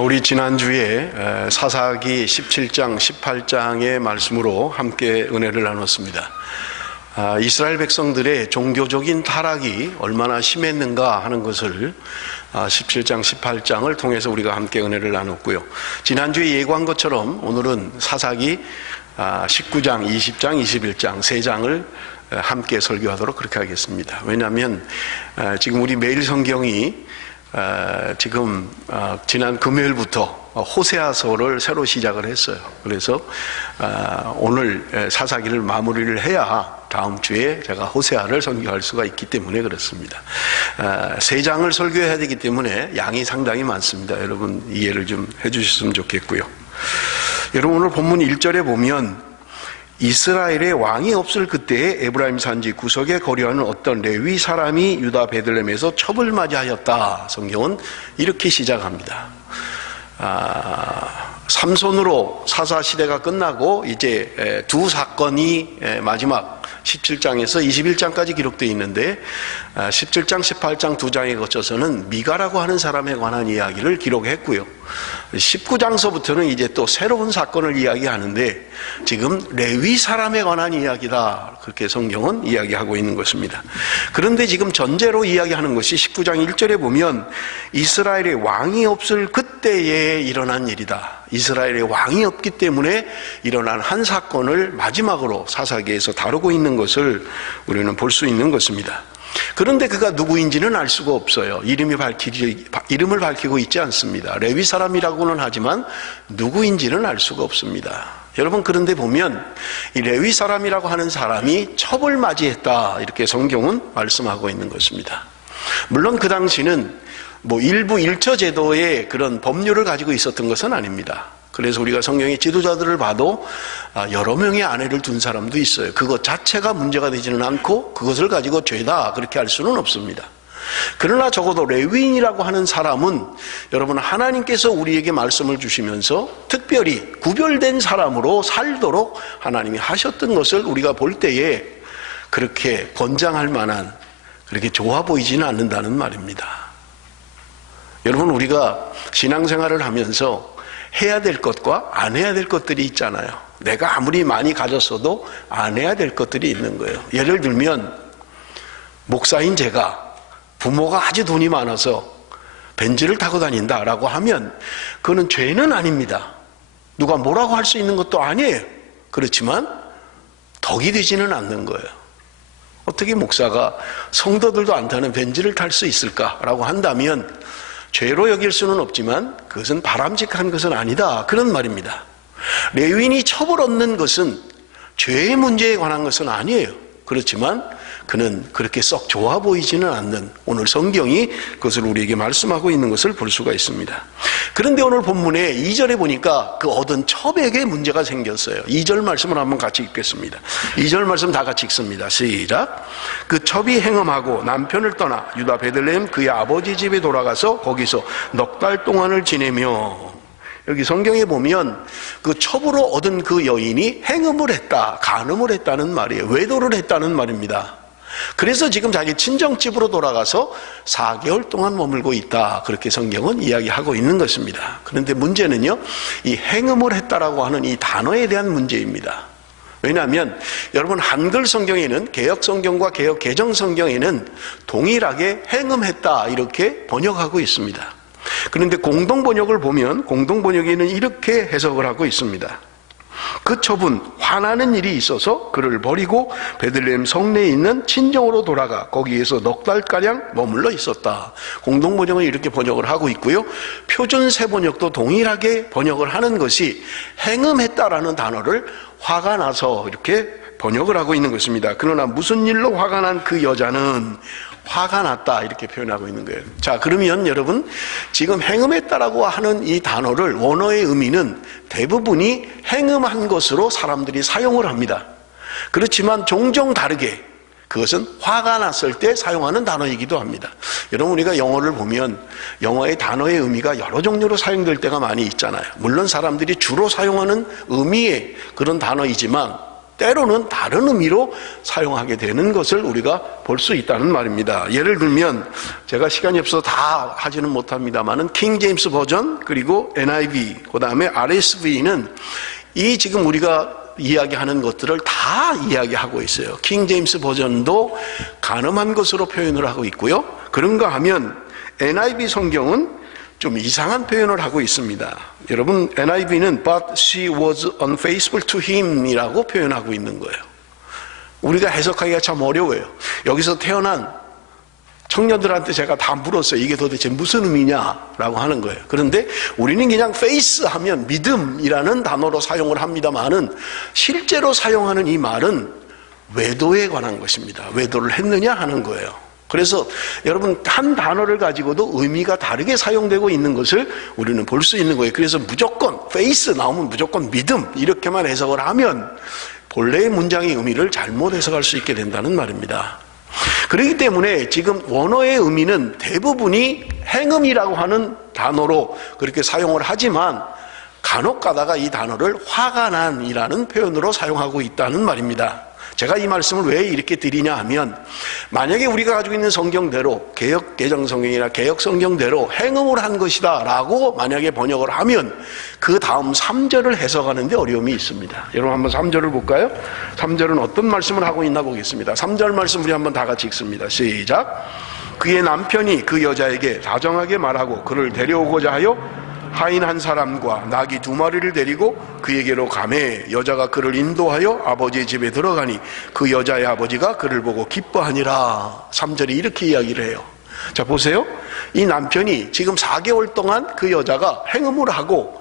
우리 지난주에 사사기 17장, 18장의 말씀으로 함께 은혜를 나눴습니다. 이스라엘 백성들의 종교적인 타락이 얼마나 심했는가 하는 것을 17장, 18장을 통해서 우리가 함께 은혜를 나눴고요. 지난주에 예고한 것처럼 오늘은 사사기 19장, 20장, 21장 세 장을 함께 설교하도록 그렇게 하겠습니다. 왜냐하면 지금 우리 매일 성경이 지금 지난 금요일부터 호세아서를 새로 시작을 했어요. 그래서 오늘 사사기를 마무리를 해야 다음 주에 제가 호세아를 설교할 수가 있기 때문에 그렇습니다. 세 장을 설교해야 되기 때문에 양이 상당히 많습니다. 여러분 이해를 좀 해주셨으면 좋겠고요. 여러분 오늘 본문 1절에 보면 이스라엘의 왕이 없을 그때에 에브라임 산지 구석에 거류하는 어떤 레위 사람이 유다 베들레헴에서 첩을 맞이하였다. 성경은 이렇게 시작합니다. 삼손으로 사사 시대가 끝나고 이제 두 사건이 마지막 17장에서 21장까지 기록되어 있는데 17장, 18장 두 장에 거쳐서는 미가라고 하는 사람에 관한 이야기를 기록했고요. 19장서부터는 이제 또 새로운 사건을 이야기하는데 지금 레위 사람에 관한 이야기다. 그렇게 성경은 이야기하고 있는 것입니다. 그런데 지금 전제로 이야기하는 것이 19장 1절에 보면 이스라엘의 왕이 없을 그때에 일어난 일이다. 이스라엘의 왕이 없기 때문에 일어난 한 사건을 마지막으로 사사기에서 다루고 있는 것을 우리는 볼 수 있는 것입니다. 그런데 그가 누구인지는 알 수가 없어요. 이름을 밝히고 있지 않습니다. 레위 사람이라고는 하지만 누구인지는 알 수가 없습니다. 여러분 그런데 보면 이 레위 사람이라고 하는 사람이 첩을 맞이했다 이렇게 성경은 말씀하고 있는 것입니다. 물론 그 당시는 일부 일처 제도의 그런 법률을 가지고 있었던 것은 아닙니다. 그래서 우리가 성경의 지도자들을 봐도 여러 명의 아내를 둔 사람도 있어요. 그것 자체가 문제가 되지는 않고 그것을 가지고 죄다 그렇게 할 수는 없습니다. 그러나 적어도 레위인이라고 하는 사람은 여러분 하나님께서 우리에게 말씀을 주시면서 특별히 구별된 사람으로 살도록 하나님이 하셨던 것을 우리가 볼 때에 그렇게 권장할 만한 그렇게 좋아 보이지는 않는다는 말입니다. 여러분 우리가 신앙생활을 하면서 해야 될 것과 안 해야 될 것들이 있잖아요. 내가 아무리 많이 가졌어도 안 해야 될 것들이 있는 거예요. 예를 들면 목사인 제가 부모가 아주 돈이 많아서 벤츠를 타고 다닌다라고 하면 그거는 죄는 아닙니다. 누가 뭐라고 할 수 있는 것도 아니에요. 그렇지만 덕이 되지는 않는 거예요. 어떻게 목사가 성도들도 안 타는 벤츠를 탈 수 있을까라고 한다면 죄로 여길 수는 없지만 그것은 바람직한 것은 아니다. 그런 말입니다. 레위인이 첩을 얻는 것은 죄의 문제에 관한 것은 아니에요. 그렇지만 그는 그렇게 썩 좋아 보이지는 않는 오늘 성경이 그것을 우리에게 말씀하고 있는 것을 볼 수가 있습니다. 그런데 오늘 본문에 2절에 보니까 그 얻은 첩에게 문제가 생겼어요. 2절 말씀을 한번 같이 읽겠습니다. 2절 말씀 다 같이 읽습니다. 시작. 그 첩이 행음하고 남편을 떠나 유다 베들레헴 그의 아버지 집에 돌아가서 거기서 넉 달 동안을 지내며 여기 성경에 보면 그 첩으로 얻은 그 여인이 행음을 했다, 간음을 했다는 말이에요. 외도를 했다는 말입니다. 그래서 지금 자기 친정집으로 돌아가서 4개월 동안 머물고 있다. 그렇게 성경은 이야기하고 있는 것입니다. 그런데 문제는요, 이 행음을 했다라고 하는 이 단어에 대한 문제입니다. 왜냐하면 여러분 한글 성경에는 개역 성경과 개역 개정 성경에는 동일하게 행음했다 이렇게 번역하고 있습니다. 그런데 공동 번역을 보면 공동 번역에는 이렇게 해석을 하고 있습니다. 그 첩은 화나는 일이 있어서 그를 버리고 베들레헴 성내에 있는 친정으로 돌아가 거기에서 넉 달가량 머물러 있었다. 공동 번역은 이렇게 번역을 하고 있고요. 표준 새 번역도 동일하게 번역을 하는 것이 행음했다라는 단어를 화가 나서 이렇게 번역을 하고 있는 것입니다. 그러나 무슨 일로 화가 난 그 여자는 화가 났다 이렇게 표현하고 있는 거예요. 자, 그러면 여러분 지금 행음했다라고 하는 이 단어를 원어의 의미는 대부분이 행음한 것으로 사람들이 사용을 합니다. 그렇지만 종종 다르게 그것은 화가 났을 때 사용하는 단어이기도 합니다. 여러분 우리가 영어를 보면 영어의 단어의 의미가 여러 종류로 사용될 때가 많이 있잖아요. 물론 사람들이 주로 사용하는 의미의 그런 단어이지만 때로는 다른 의미로 사용하게 되는 것을 우리가 볼 수 있다는 말입니다. 예를 들면 제가 시간이 없어서 다 하지는 못합니다만은 킹 제임스 버전 그리고 NIV 그다음에 RSV는 이 지금 우리가 이야기하는 것들을 다 이야기하고 있어요. 킹 제임스 버전도 간음한 것으로 표현을 하고 있고요. 그런가 하면 NIV 성경은 좀 이상한 표현을 하고 있습니다. 여러분, NIV는 But she was unfaithful to him 이라고 표현하고 있는 거예요. 우리가 해석하기가 참 어려워요. 여기서 태어난 청년들한테 제가 다 물었어요. 이게 도대체 무슨 의미냐라고 하는 거예요. 그런데 우리는 그냥 faith 하면 믿음이라는 단어로 사용을 합니다만은 실제로 사용하는 이 말은 외도에 관한 것입니다. 외도를 했느냐 하는 거예요. 그래서 여러분 한 단어를 가지고도 의미가 다르게 사용되고 있는 것을 우리는 볼 수 있는 거예요. 그래서 무조건 faith 나오면 무조건 믿음 이렇게만 해석을 하면 본래의 문장의 의미를 잘못 해석할 수 있게 된다는 말입니다. 그렇기 때문에 지금 원어의 의미는 대부분이 행음이라고 하는 단어로 그렇게 사용을 하지만 간혹 가다가 이 단어를 화가 난이라는 표현으로 사용하고 있다는 말입니다. 제가 이 말씀을 왜 이렇게 드리냐 하면 만약에 우리가 가지고 있는 성경대로 개역 개정 성경이나 개역 성경대로 행음을 한 것이다 라고 만약에 번역을 하면 그 다음 3절을 해석하는데 어려움이 있습니다. 여러분 한번 3절을 볼까요? 3절은 어떤 말씀을 하고 있나 보겠습니다. 3절 말씀 우리 한번 다 같이 읽습니다. 시작. 그의 남편이 그 여자에게 다정하게 말하고 그를 데려오고자 하여 하인 한 사람과 나귀 2마리를 데리고 그에게로 가매 여자가 그를 인도하여 아버지의 집에 들어가니 그 여자의 아버지가 그를 보고 기뻐하니라. 3절이 이렇게 이야기를 해요. 자 보세요. 이 남편이 지금 4개월 동안 그 여자가 행음을 하고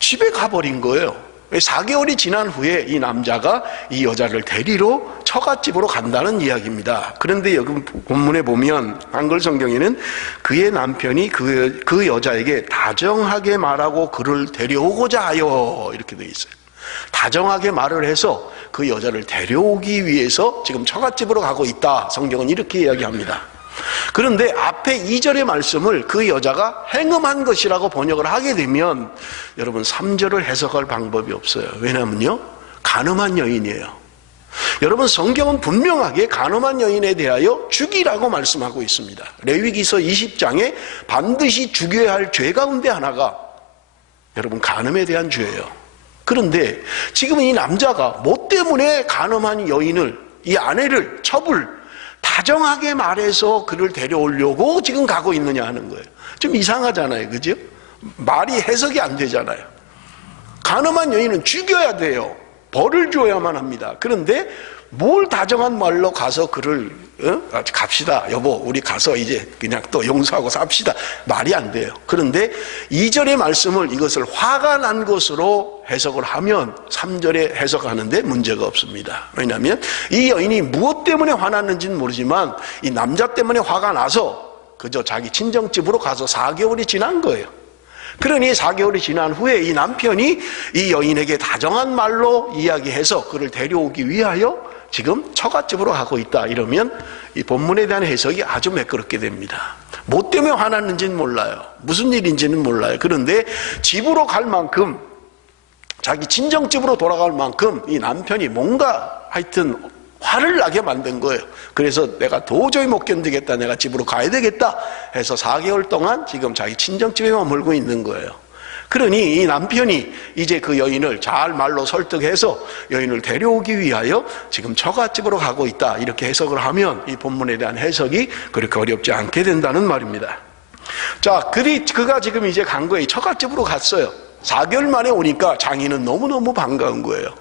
집에 가버린 거예요. 4개월이 지난 후에 이 남자가 이 여자를 데리러 처갓집으로 간다는 이야기입니다. 그런데 여기 본문에 보면 한글 성경에는 그의 남편이 그 여자에게 다정하게 말하고 그를 데려오고자 하여 이렇게 되어 있어요. 다정하게 말을 해서 그 여자를 데려오기 위해서 지금 처갓집으로 가고 있다. 성경은 이렇게 이야기합니다. 그런데 앞에 2절의 말씀을 그 여자가 행음한 것이라고 번역을 하게 되면 여러분 3절을 해석할 방법이 없어요. 왜냐면요 간음한 여인이에요. 여러분 성경은 분명하게 간음한 여인에 대하여 죽이라고 말씀하고 있습니다. 레위기서 20장에 반드시 죽여야 할 죄 가운데 하나가 여러분 간음에 대한 죄예요. 그런데 지금 이 남자가 뭐 때문에 간음한 여인을 이 아내를 다정하게 말해서 그를 데려오려고 지금 가고 있느냐 하는 거예요. 좀 이상하잖아요. 그죠? 말이 해석이 안 되잖아요. 간음한 여인은 죽여야 돼요. 벌을 줘야만 합니다. 그런데 뭘 다정한 말로 가서 그를 갑시다 여보 우리 가서 이제 그냥 또 용서하고 삽시다 말이 안 돼요. 그런데 2절의 말씀을 이것을 화가 난 것으로 해석을 하면 3절에 해석하는데 문제가 없습니다. 왜냐하면 이 여인이 무엇 때문에 화났는지는 모르지만 이 남자 때문에 화가 나서 그저 자기 친정집으로 가서 4개월이 지난 거예요. 그러니 4개월이 지난 후에 이 남편이 이 여인에게 다정한 말로 이야기해서 그를 데려오기 위하여 지금 처갓집으로 가고 있다. 이러면 이 본문에 대한 해석이 아주 매끄럽게 됩니다. 뭐 때문에 화났는지는 몰라요. 무슨 일인지는 몰라요. 그런데 집으로 갈 만큼 자기 친정집으로 돌아갈 만큼 이 남편이 뭔가 하여튼 화를 나게 만든 거예요. 그래서 내가 도저히 못 견디겠다. 내가 집으로 가야 되겠다 해서 4개월 동안 지금 자기 친정집에 머물고 있는 거예요. 그러니 이 남편이 이제 그 여인을 잘 말로 설득해서 여인을 데려오기 위하여 지금 처갓집으로 가고 있다. 이렇게 해석을 하면 이 본문에 대한 해석이 그렇게 어렵지 않게 된다는 말입니다. 자, 그가 지금 이제 간 거예요. 처갓집으로 갔어요. 4개월 만에 오니까 장인은 너무너무 반가운 거예요.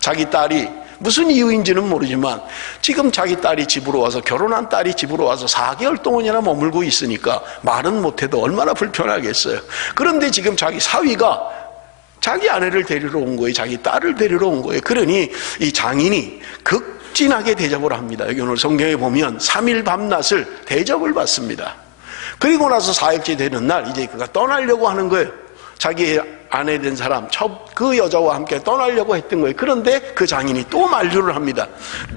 자기 딸이 무슨 이유인지는 모르지만 지금 자기 딸이 집으로 와서 결혼한 딸이 집으로 와서 4개월 동안이나 머물고 있으니까 말은 못해도 얼마나 불편하겠어요. 그런데 지금 자기 사위가 자기 아내를 데리러 온 거예요. 자기 딸을 데리러 온 거예요. 그러니 이 장인이 극진하게 대접을 합니다. 여기 오늘 성경에 보면 3일 밤낮을 대접을 받습니다. 그리고 나서 4일째 되는 날 이제 그가 떠나려고 하는 거예요. 자기 아내 된 사람 그 여자와 함께 떠나려고 했던 거예요. 그런데 그 장인이 또 만류를 합니다.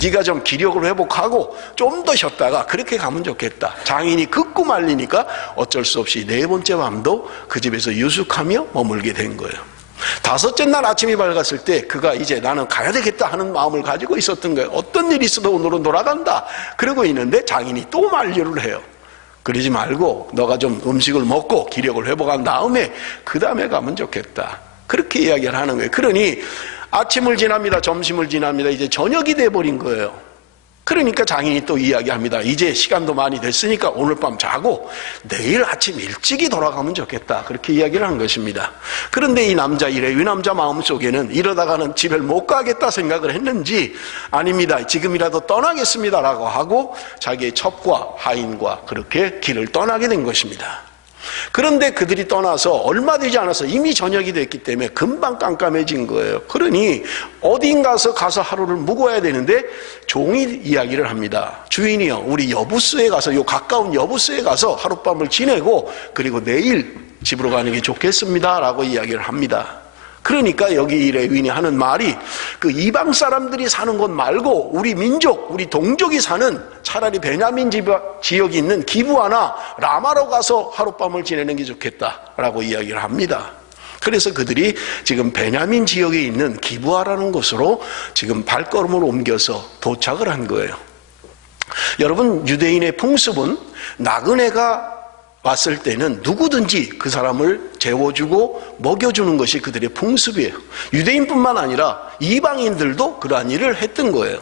네가 좀 기력을 회복하고 좀 더 쉬었다가 그렇게 가면 좋겠다. 장인이 극구 말리니까 어쩔 수 없이 4번째 밤도 그 집에서 유숙하며 머물게 된 거예요. 다섯째 날 아침이 밝았을 때 그가 이제 나는 가야 되겠다 하는 마음을 가지고 있었던 거예요. 어떤 일이 있어도 오늘은 돌아간다 그러고 있는데 장인이 또 만류를 해요. 그러지 말고 너가 좀 음식을 먹고 기력을 회복한 다음에 그 다음에 가면 좋겠다. 그렇게 이야기를 하는 거예요. 그러니 아침을 지납니다. 점심을 지납니다. 이제 저녁이 돼버린 거예요. 그러니까 장인이 또 이야기합니다. 이제 시간도 많이 됐으니까 오늘 밤 자고 내일 아침 일찍이 돌아가면 좋겠다. 그렇게 이야기를 한 것입니다. 그런데 이 남자, 이 레위 남자 마음속에는 이러다가는 집에 못 가겠다 생각을 했는지 아닙니다. 지금이라도 떠나겠습니다라고 하고 자기의 첩과 하인과 그렇게 길을 떠나게 된 것입니다. 그런데 그들이 떠나서 얼마 되지 않아서 이미 저녁이 됐기 때문에 금방 깜깜해진 거예요. 그러니 어딘가서 가서 하루를 묵어야 되는데 종이 이야기를 합니다. 주인이요, 우리 여부스에 가서, 요 가까운 여부스에 가서 하룻밤을 지내고 그리고 내일 집으로 가는 게 좋겠습니다 라고 이야기를 합니다. 그러니까 여기 이 레위인이 하는 말이 그 이방 사람들이 사는 곳 말고 우리 민족, 우리 동족이 사는 차라리 베냐민 지역이 있는 기브아나 라마로 가서 하룻밤을 지내는 게 좋겠다라고 이야기를 합니다. 그래서 그들이 지금 베냐민 지역에 있는 기브아라는 곳으로 지금 발걸음을 옮겨서 도착을 한 거예요. 여러분, 유대인의 풍습은 나그네가 왔을 때는 누구든지 그 사람을 재워주고 먹여주는 것이 그들의 풍습이에요. 유대인뿐만 아니라 이방인들도 그러한 일을 했던 거예요.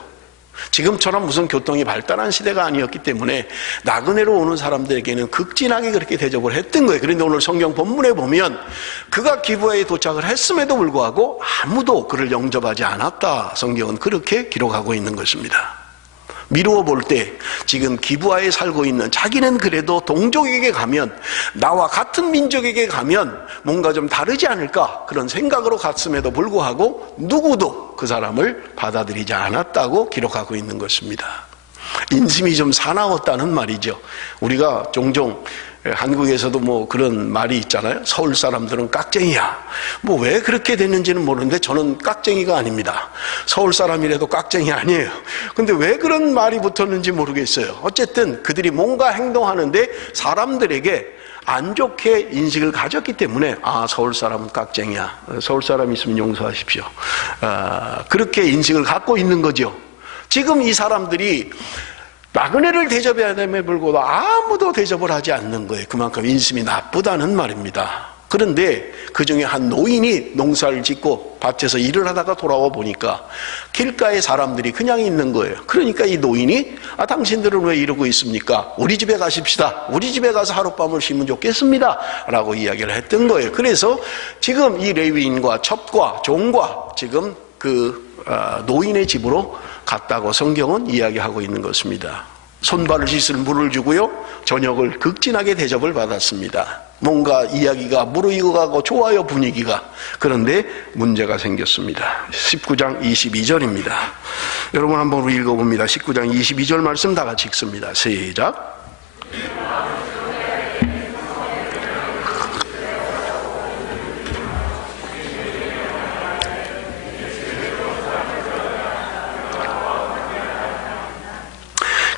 지금처럼 무슨 교통이 발달한 시대가 아니었기 때문에 나그네로 오는 사람들에게는 극진하게 그렇게 대접을 했던 거예요. 그런데 오늘 성경 본문에 보면 그가 기브아에 도착을 했음에도 불구하고 아무도 그를 영접하지 않았다. 성경은 그렇게 기록하고 있는 것입니다. 미루어 볼 때 지금 기브아에 살고 있는 자기는 그래도 동족에게 가면, 나와 같은 민족에게 가면 뭔가 좀 다르지 않을까 그런 생각으로 갔음에도 불구하고 누구도 그 사람을 받아들이지 않았다고 기록하고 있는 것입니다. 인심이 좀 사나웠다는 말이죠. 우리가 종종 한국에서도 뭐 그런 말이 있잖아요. 서울 사람들은 깍쟁이야. 뭐 왜 그렇게 됐는지는 모르는데 저는 깍쟁이가 아닙니다. 서울 사람이라도 깍쟁이 아니에요. 근데 왜 그런 말이 붙었는지 모르겠어요. 어쨌든 그들이 뭔가 행동하는데 사람들에게 안 좋게 인식을 가졌기 때문에 서울 사람은 깍쟁이야. 서울 사람 있으면 용서하십시오. 그렇게 인식을 갖고 있는 거죠. 지금 이 사람들이 나그네를 대접해야 됨에 불구하고 아무도 대접을 하지 않는 거예요. 그만큼 인심이 나쁘다는 말입니다. 그런데 그 중에 한 노인이 농사를 짓고 밭에서 일을 하다가 돌아와 보니까 길가에 사람들이 그냥 있는 거예요. 그러니까 이 노인이 당신들은 왜 이러고 있습니까? 우리 집에 가십시다. 우리 집에 가서 하룻밤을 쉬면 좋겠습니다 라고 이야기를 했던 거예요. 그래서 지금 이 레위인과 첩과 종과 지금 그 노인의 집으로 갔다고 성경은 이야기하고 있는 것입니다. 손발을 씻을 물을 주고요, 저녁을 극진하게 대접을 받았습니다. 뭔가 이야기가 무르익어가고 좋아요, 분위기가. 그런데 문제가 생겼습니다. 19장 22절입니다. 여러분 한번 우리 읽어봅니다. 19장 22절 말씀 다 같이 읽습니다. 시작.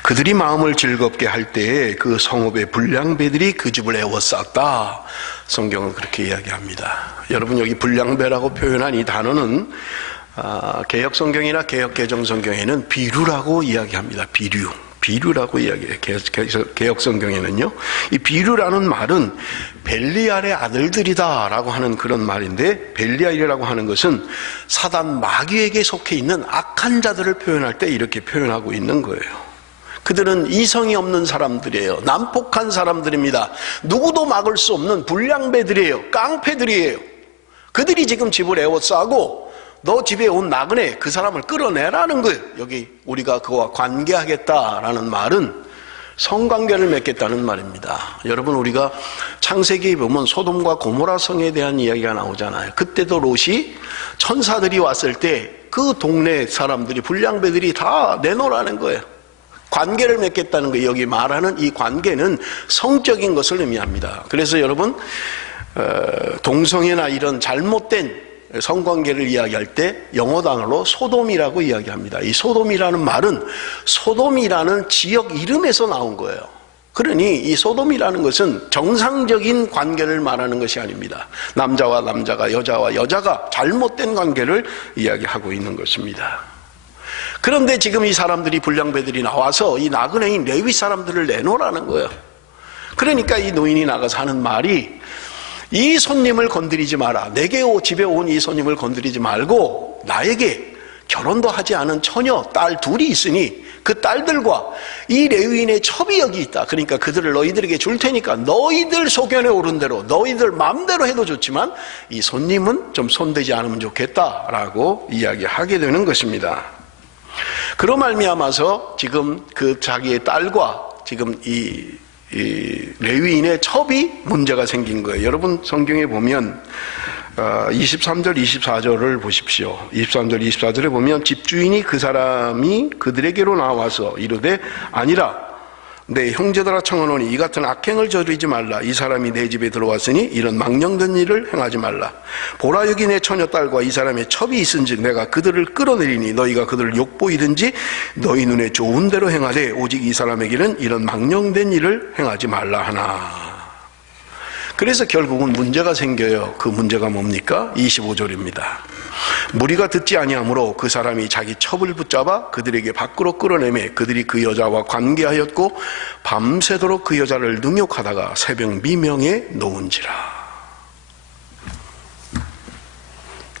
그들이 마음을 즐겁게 할 때에 그 성읍의 불량배들이 그 집을 에워쌌다. 성경은 그렇게 이야기합니다. 여러분, 여기 불량배라고 표현한 이 단어는 개역성경이나 개역개정성경에는 비류라고 이야기합니다. 비류라고 이야기해요. 개역성경에는요. 이 비류라는 말은 벨리알의 아들들이다 라고 하는 그런 말인데, 벨리알이라고 하는 것은 사단 마귀에게 속해 있는 악한 자들을 표현할 때 이렇게 표현하고 있는 거예요. 그들은 이성이 없는 사람들이에요. 난폭한 사람들입니다. 누구도 막을 수 없는 불량배들이에요. 깡패들이에요. 그들이 지금 집을 에워싸고 너 집에 온 나그네 그 사람을 끌어내라는 거예요. 여기 우리가 그와 관계하겠다라는 말은 성관계를 맺겠다는 말입니다. 여러분, 우리가 창세기에 보면 소돔과 고모라 성에 대한 이야기가 나오잖아요. 그때도 롯이 천사들이 왔을 때 그 동네 사람들이, 불량배들이 다 내놓으라는 거예요. 관계를 맺겠다는 거예요. 여기 말하는 이 관계는 성적인 것을 의미합니다. 그래서 여러분, 동성애나 이런 잘못된 성관계를 이야기할 때 영어 단어로 소돔이라고 이야기합니다. 이 소돔이라는 말은 소돔이라는 지역 이름에서 나온 거예요. 그러니 이 소돔이라는 것은 정상적인 관계를 말하는 것이 아닙니다. 남자와 남자가, 여자와 여자가 잘못된 관계를 이야기하고 있는 것입니다. 그런데 지금 이 사람들이, 불량배들이 나와서 이 나그네인 레위 사람들을 내놓으라는 거예요. 그러니까 이 노인이 나가서 하는 말이, 이 손님을 건드리지 마라. 내게 집에 온 이 손님을 건드리지 말고 나에게 결혼도 하지 않은 처녀 딸 둘이 있으니 그 딸들과 이 레위인의 첩이 여기 있다. 그러니까 그들을 너희들에게 줄 테니까 너희들 소견에 오른 대로, 너희들 마음대로 해도 좋지만 이 손님은 좀 손대지 않으면 좋겠다라고 이야기하게 되는 것입니다. 그로 말미암아서 지금 그 자기의 딸과 지금 이 레위인의 첩이 문제가 생긴 거예요. 여러분 성경에 보면 23절 24절을 보십시오. 23절 24절에 보면 집주인이 그 사람이 그들에게로 나와서 이르되 아니라 내 형제들아 청하노니 이 같은 악행을 저지르지 말라. 이 사람이 내 집에 들어왔으니 이런 망령된 일을 행하지 말라. 보라 여기 내 처녀딸과 이 사람의 첩이 있은즉 내가 그들을 끌어내리니 너희가 그들을 욕보이든지 너희 눈에 좋은 대로 행하되 오직 이 사람에게는 이런 망령된 일을 행하지 말라 하나. 그래서 결국은 문제가 생겨요. 그 문제가 뭡니까? 25절입니다. 무리가 듣지 아니하므로 그 사람이 자기 첩을 붙잡아 그들에게 밖으로 끌어내매 그들이 그 여자와 관계하였고 밤새도록 그 여자를 능욕하다가 새벽 미명에 놓은지라.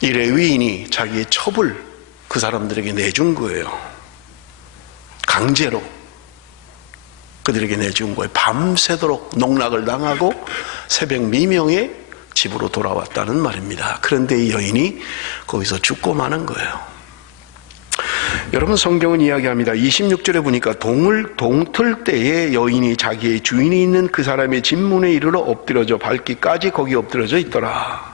이 레위인이 자기의 첩을 그 사람들에게 내준 거예요. 강제로 그들에게 내준 거예요. 밤새도록 농락을 당하고 새벽 미명에 집으로 돌아왔다는 말입니다. 그런데 이 여인이 거기서 죽고 마는 거예요. 여러분 성경은 이야기합니다. 26절에 보니까 동틀 때에 여인이 자기의 주인이 있는 그 사람의 집문에 이르러 엎드려져 밟기까지 거기 엎드려져 있더라.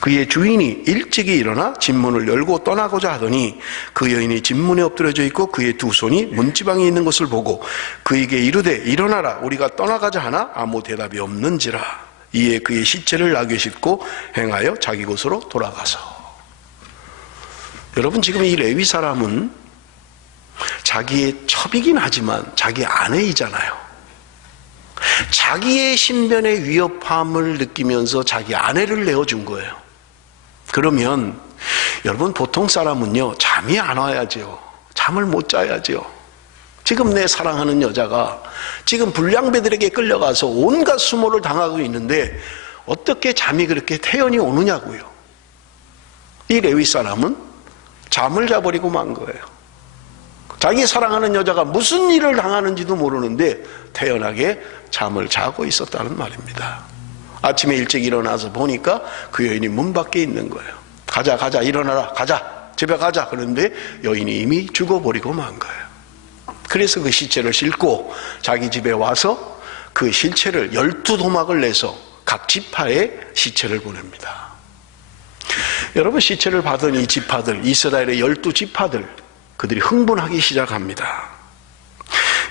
그의 주인이 일찍이 일어나 집문을 열고 떠나고자 하더니 그 여인이 집문에 엎드려져 있고 그의 두 손이 문지방에 있는 것을 보고 그에게 이르되 일어나라 우리가 떠나가자 하나 아무 대답이 없는지라. 이에 그의 시체를 낙에 싣고 행하여 자기 곳으로 돌아가서. 여러분 지금 이 레위 사람은 자기의 첩이긴 하지만 자기 아내이잖아요. 자기의 신변의 위협함을 느끼면서 자기 아내를 내어준 거예요. 그러면 여러분 보통 사람은요 잠이 안 와야죠. 잠을 못 자야죠. 지금 내 사랑하는 여자가 지금 불량배들에게 끌려가서 온갖 수모를 당하고 있는데 어떻게 잠이 그렇게 태연히 오느냐고요. 이 레위 사람은 잠을 자버리고 만 거예요. 자기 사랑하는 여자가 무슨 일을 당하는지도 모르는데 태연하게 잠을 자고 있었다는 말입니다. 아침에 일찍 일어나서 보니까 그 여인이 문 밖에 있는 거예요. 가자 일어나라 가자 집에 가자. 그런데 여인이 이미 죽어버리고 만 거예요. 그래서 그 시체를 싣고 자기 집에 와서 그 실체를 12도막을 내서 각 지파에 시체를 보냅니다. 여러분 시체를 받은 이 지파들, 이스라엘의 12지파들 그들이 흥분하기 시작합니다.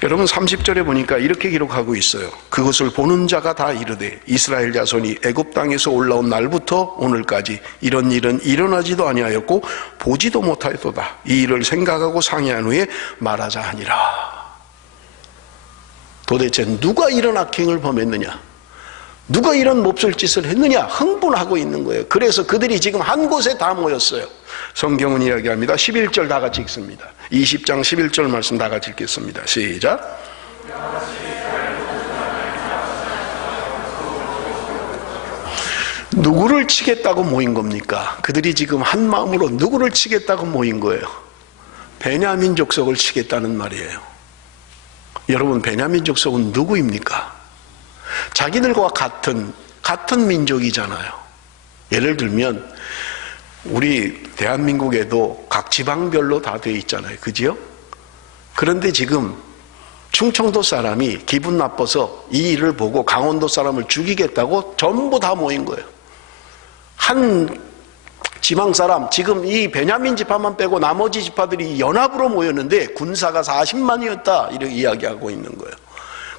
여러분 30절에 보니까 이렇게 기록하고 있어요. 그것을 보는 자가 다 이르되 이스라엘 자손이 애굽 땅에서 올라온 날부터 오늘까지 이런 일은 일어나지도 아니하였고 보지도 못하였도다. 이 일을 생각하고 상의한 후에 말하자 하니라. 도대체 누가 이런 악행을 범했느냐? 누가 이런 몹쓸 짓을 했느냐? 흥분하고 있는 거예요. 그래서 그들이 지금 한 곳에 다 모였어요. 성경은 이야기합니다. 11절 다 같이 읽습니다. 20장 11절 말씀 다 같이 읽겠습니다. 시작. 누구를 치겠다고 모인 겁니까? 그들이 지금 한 마음으로 누구를 치겠다고 모인 거예요? 베냐민 족속을 치겠다는 말이에요. 여러분 베냐민 족속은 누구입니까? 자기들과 같은 민족이잖아요. 예를 들면 우리 대한민국에도 각 지방별로 다 되어 있잖아요. 그지요? 그런데 지금 충청도 사람이 기분 나빠서 이 일을 보고 강원도 사람을 죽이겠다고 전부 다 모인 거예요. 한 지방 사람, 지금 이 베냐민 지파만 빼고 나머지 지파들이 연합으로 모였는데 군사가 40만이었다 이렇게 이야기하고 있는 거예요.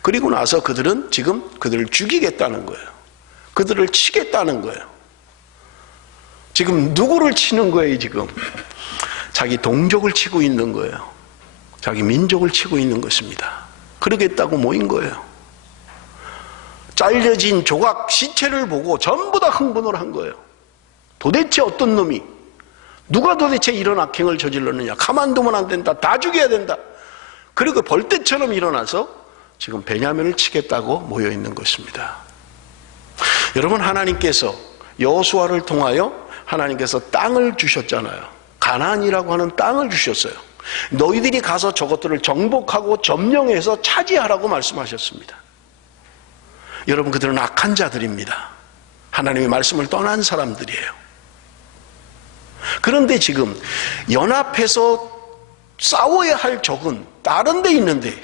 그리고 나서 그들은 지금 그들을 죽이겠다는 거예요. 그들을 치겠다는 거예요. 지금 누구를 치는 거예요? 지금 자기 동족을 치고 있는 거예요. 자기 민족을 치고 있는 것입니다. 그러겠다고 모인 거예요. 잘려진 조각 시체를 보고 전부 다 흥분을 한 거예요. 도대체 어떤 놈이, 누가 도대체 이런 악행을 저질렀느냐, 가만두면 안 된다, 다 죽여야 된다. 그리고 벌떼처럼 일어나서 지금 베냐민을 치겠다고 모여 있는 것입니다. 여러분, 하나님께서 여호수아를 통하여 하나님께서 땅을 주셨잖아요. 가나안이라고 하는 땅을 주셨어요. 너희들이 가서 저것들을 정복하고 점령해서 차지하라고 말씀하셨습니다. 여러분, 그들은 악한 자들입니다. 하나님의 말씀을 떠난 사람들이에요. 그런데 지금 연합해서 싸워야 할 적은 다른 데 있는데,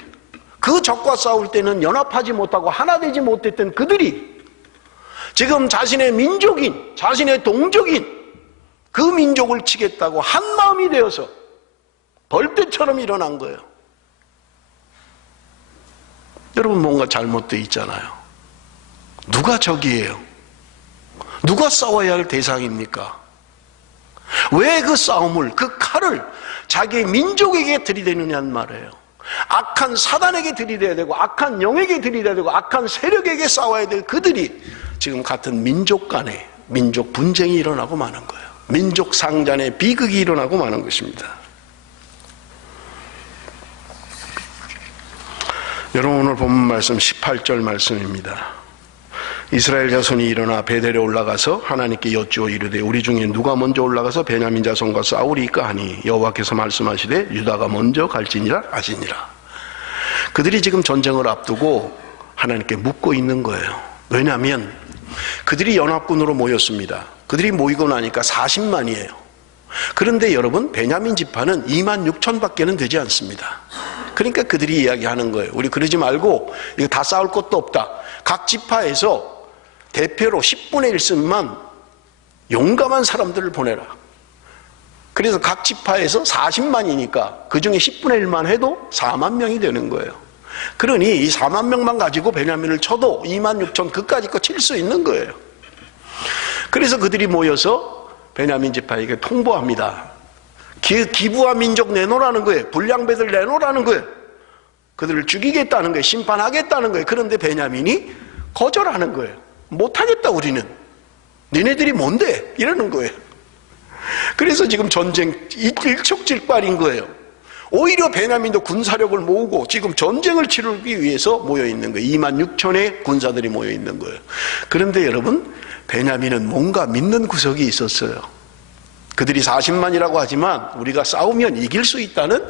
그 적과 싸울 때는 연합하지 못하고 하나 되지 못했던 그들이 지금 자신의 민족인, 자신의 동족인 그 민족을 치겠다고 한 마음이 되어서 벌떼처럼 일어난 거예요. 여러분, 뭔가 잘못되어 있잖아요. 누가 적이에요? 누가 싸워야 할 대상입니까? 왜 그 싸움을, 그 칼을 자기의 민족에게 들이대느냐는 말이에요. 악한 사단에게 들이대야 되고, 악한 영에게 들이대야 되고, 악한 세력에게 싸워야 될 그들이 지금 같은 민족 간에 민족 분쟁이 일어나고 마는 거예요. 민족 상잔의 비극이 일어나고 마는 것입니다. 여러분, 오늘 본문 말씀 18절 말씀입니다. 이스라엘 자손이 일어나 베델에 올라가서 하나님께 여쭈어 이르되 우리 중에 누가 먼저 올라가서 베냐민 자손과 싸우리까 하니 여호와께서 말씀하시되 유다가 먼저 갈지니라 하시니라. 그들이 지금 전쟁을 앞두고 하나님께 묻고 있는 거예요. 왜냐하면 그들이 연합군으로 모였습니다. 그들이 모이고 나니까 40만이에요. 그런데 여러분, 베냐민 지파는 2만 6천밖에는 되지 않습니다. 그러니까 그들이 이야기하는 거예요. 우리 그러지 말고 이거 다 싸울 것도 없다. 각 지파에서 대표로 10분의 1씩만 용감한 사람들을 보내라. 그래서 각 지파에서 40만이니까 그 중에 10분의 1만 해도 4만 명이 되는 거예요. 그러니 이 4만 명만 가지고 베냐민을 쳐도 2만 6천 그까짓 거 칠 수 있는 거예요. 그래서 그들이 모여서 베냐민 지파에게 통보합니다. 기브아 민족 내놓으라는 거예요. 불량배들 내놓으라는 거예요. 그들을 죽이겠다는 거예요. 심판하겠다는 거예요. 그런데 베냐민이 거절하는 거예요. 못하겠다, 우리는. 니네들이 뭔데? 이러는 거예요. 그래서 지금 전쟁 일촉즉발인 거예요. 오히려 베냐민도 군사력을 모으고 지금 전쟁을 치르기 위해서 모여 있는 거예요. 2만 6천의 군사들이 모여 있는 거예요. 그런데 여러분, 베냐민은 뭔가 믿는 구석이 있었어요. 그들이 40만이라고 하지만 우리가 싸우면 이길 수 있다는